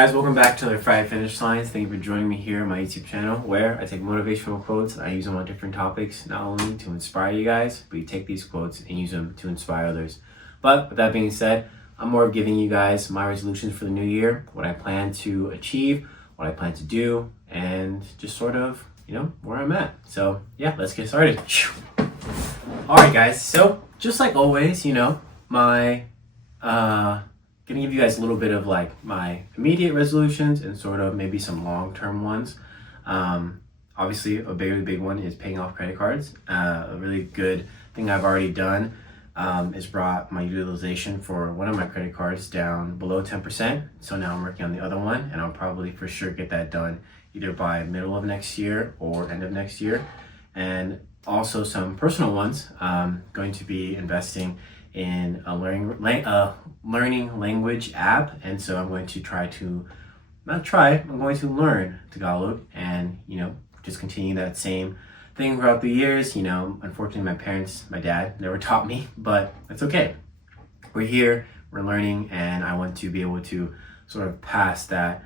guys, welcome back to the Friday Finish Lines. Thank you for joining me here on my YouTube channel where I take motivational quotes and I use them on different topics, not only to inspire you guys, but you take these quotes and use them to inspire others. But with that being said, I'm more of giving you guys my resolutions for the new year, what I plan to achieve, what I plan to do, and just sort of, where I'm at. So yeah, let's get started. Alright guys, so just like always, my gonna give you guys a little bit of like my immediate resolutions and sort of maybe some long-term ones. Obviously a very big one is paying off credit cards. A really good thing I've already done is brought my utilization for one of my credit cards down below 10%. So now I'm working on the other one, and I'll probably for sure get that done either by middle of next year or end of next year. And also some personal ones. Going to be investing in a learning language app, and so I'm going to I'm going to learn Tagalog and just continue that same thing throughout the years. Unfortunately my dad never taught me, but that's okay. We're here, we're learning, and I want to be able to sort of pass that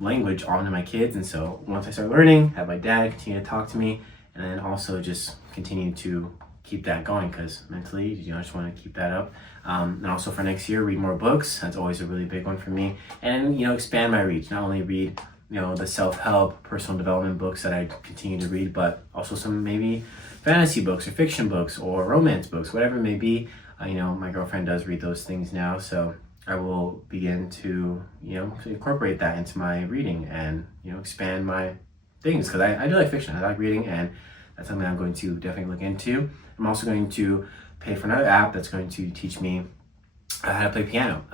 language on to my kids. And so once I start learning, have my dad continue to talk to me, and then also just continue to keep that going, because mentally, I just want to keep that up. And also for next year, read more books. That's always a really big one for me. And expand my reach. Not only read the self-help, personal development books that I continue to read, but also some maybe fantasy books or fiction books or romance books, whatever it may be. My girlfriend does read those things now, so I will begin to to incorporate that into my reading and expand my things, because I do like fiction. I like reading, and that's something I'm going to definitely look into. I'm also going to pay for another app that's going to teach me how to play piano.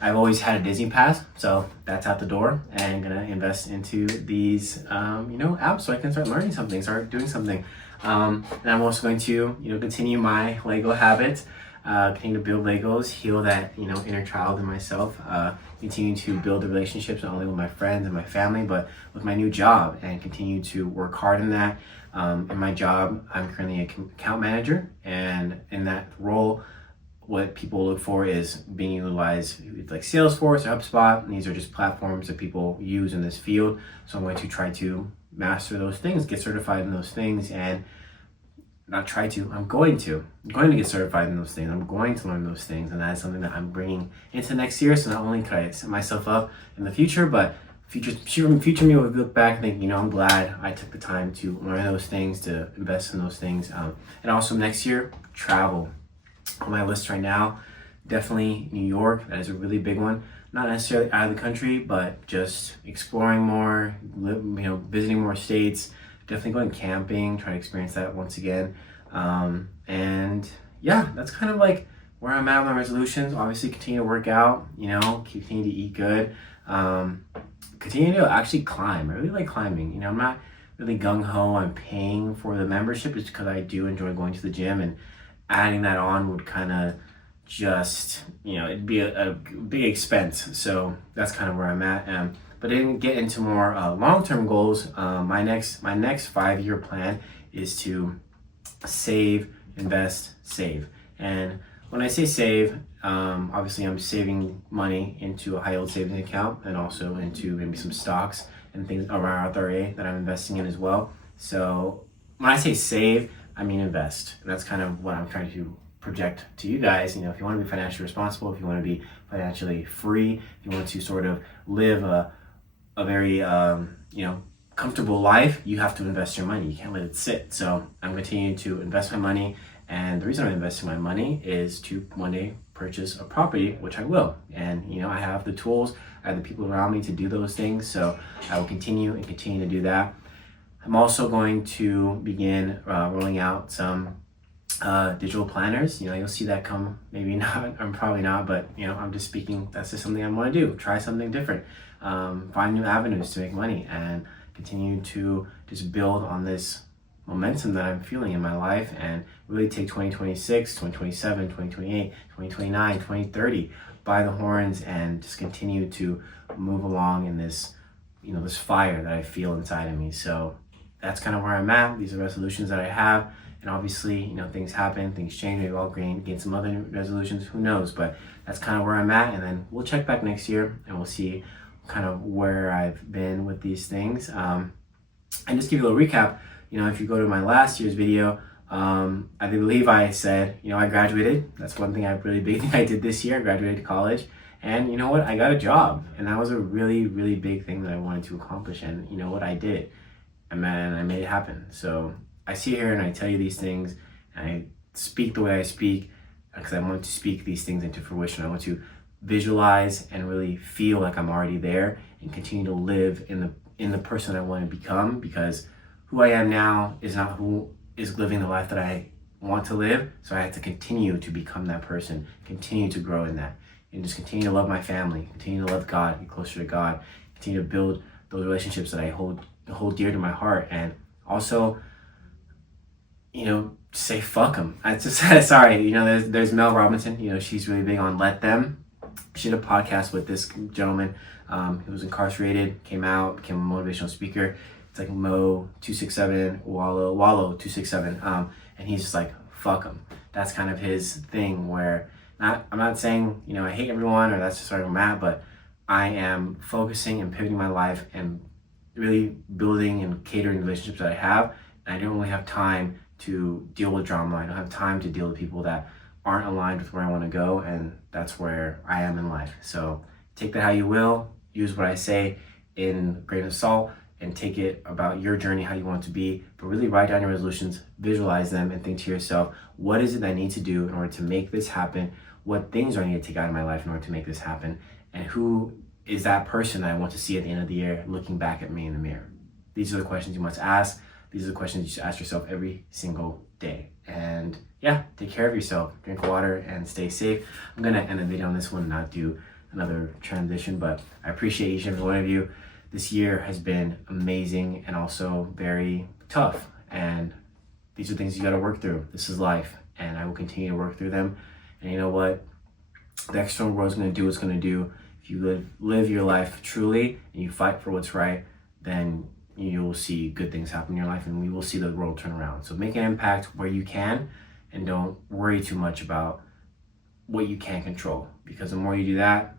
I've always had a Disney Pass, so that's out the door, and I'm gonna invest into these apps so I can start learning something, start doing something. And I'm also going to continue my Lego habits, continue to build Legos, heal that inner child in myself, continue to build the relationships not only with my friends and my family, but with my new job, and continue to work hard in that. In my job, I'm currently an account manager, and in that role, what people look for is being utilized like Salesforce or HubSpot, and these are just platforms that people use in this field. So I'm going to try to master those things, get certified in those things, and I'm going to get certified in those things. I'm going to learn those things, and that is something that I'm bringing into next year. So not only could I set myself up in the future, but future me will look back and think, I'm glad I took the time to learn those things, to invest in those things. And also next year, travel. On my list right now, definitely New York. That is a really big one. Not necessarily out of the country, but just exploring more, visiting more states, definitely going camping, trying to experience that once again. And yeah, that's kind of like where I'm at with my resolutions. Obviously continue to work out, continue to eat good, continue to actually climb. I really like climbing. I'm not really gung-ho on paying for the membership, just because I do enjoy going to the gym, and adding that on would kind of just, it'd be a big expense. So that's kind of where I'm at. But I didn't get into more long-term goals. My next 5-year plan is to save, invest, save. And when I say save, obviously I'm saving money into a high-yield savings account, and also into maybe some stocks and things around RA that I'm investing in as well. So when I say save, I mean invest. And that's kind of what I'm trying to project to you guys. If you want to be financially responsible, if you want to be financially free, if you want to sort of live a very comfortable life, you have to invest your money. You can't let it sit. So I'm continuing to invest my money, and the reason I'm investing my money is to one day purchase a property, which I will. And I have the tools, I have the people around me to do those things, so I will continue to do that. I'm also going to begin rolling out some digital planners. You'll see that come, maybe not, I'm probably not, but I'm just speaking, that's just something I want to do. Try something different, find new avenues to make money, and continue to just build on this momentum that I'm feeling in my life, and really take 2026, 2027, 2028, 2029, 2030 by the horns, and just continue to move along in this, this fire that I feel inside of me. So that's kind of where I'm at. These are resolutions that I have, And obviously, things happen, things change. Maybe I'll gain some other new resolutions. Who knows? But that's kind of where I'm at. And then we'll check back next year and we'll see kind of where I've been with these things. And just give you a little recap. If you go to my last year's video, I believe I said, I graduated. That's one thing really big thing I did this year. I graduated college. And you know what? I got a job. And that was a really, really big thing that I wanted to accomplish. And you know what? I did it. And man, I made it happen. So I sit here and I tell you these things. And I speak the way I speak because I want to speak these things into fruition. I want to visualize and really feel like I'm already there and continue to live in the person I want to become, because who I am now is not who is living the life that I want to live. So I have to continue to become that person, continue to grow in that, and just continue to love my family, continue to love God, get closer to God, continue to build those relationships that I hold dear to my heart. And also, say fuck them. I just sorry, there's Mel Robinson, she's really big on let them. She did a podcast with this gentleman. He was incarcerated, came out, became a motivational speaker. It's like Mo267, Wallow 267. And he's just like, fuck them. That's kind of his thing, where I'm not saying, I hate everyone or that's just where I'm at, but I am focusing and pivoting my life and really building and catering relationships that I have. And I don't really have time to deal with drama. I don't have time to deal with people that aren't aligned with where I want to go. And that's where I am in life. So take that how you will. Use what I say in a grain of salt and take it about your journey, how you want it to be. But really write down your resolutions, visualize them, and think to yourself, what is it that I need to do in order to make this happen? What things do I need to take out of my life in order to make this happen? And who is that person that I want to see at the end of the year looking back at me in the mirror? These are the questions you must ask. These are the questions you should ask yourself every single day. And yeah, take care of yourself, drink water, and stay safe. I'm gonna end the video on this one and not do another transition, but I appreciate each and every one of you. This year has been amazing and also very tough. And these are things you gotta work through. This is life, and I will continue to work through them. And you know what? The external world is gonna do what's gonna do. If you live your life truly and you fight for what's right, then you will see good things happen in your life, and we will see the world turn around. So make an impact where you can, and don't worry too much about what you can't control, because the more you do that,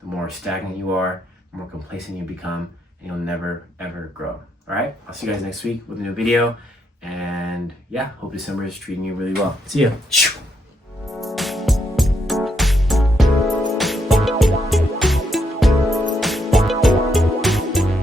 the more stagnant you are, the more complacent you become, and you'll never ever grow. All right, I'll see you guys next week with a new video, and yeah, hope December is treating you really well. See ya.